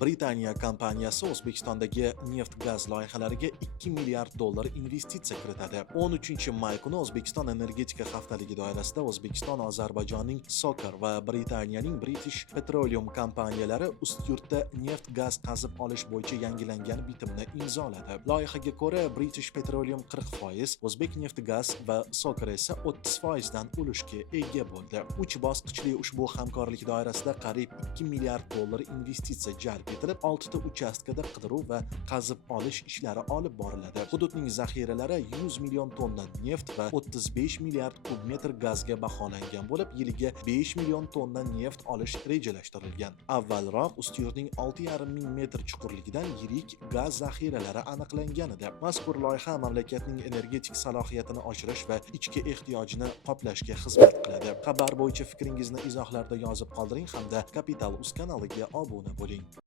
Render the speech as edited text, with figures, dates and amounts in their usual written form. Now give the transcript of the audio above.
Britaniya kompaniyasi O'zbekistondagi neft-gaz loyihalariga 2 milliard dollar investitsiya kiritadi. 13-may kuni O'zbekiston energetika haftaligi doirasida O'zbekiston, Ozarbayjonning Socar va Britaniyaning British Petroleum kompaniyalari Ustyurtda neft-gaz qazib olish bo'yicha yangilangan bitimni imzoladi. Loyihaga ko'ra, British Petroleum 40%, O'zbek Neftgaz va Socar esa 30% dan ulushga ega bo'ldi. 3 bosqichli ushbu hamkorlik doirasida qariyb 2 milliard dollar investitsiya jalb etilib, 6 ta uchastkada qidiruv va qazib olish ishlari olib boriladi. Hududning zaxiralari 100 million tonna neft va 35 milliard kub metr gazga baholangan bo'lib, yiliga 5 million tonna neft olish rejalashtirilgan. Avvalroq Ustyurtning 6,5 ming metr chuqurligidan yirik gaz zaxiralari aniqlangan edi. Mazkur loyiha mamlakatning energetik salohiyatini oshirish va ichki ehtiyojini qoplashga xizmat qiladi. Xabar bo'yicha fikringizni izohlarda yozib qoldiring hamda Kapital.uz kanaliga obuna bo'ling.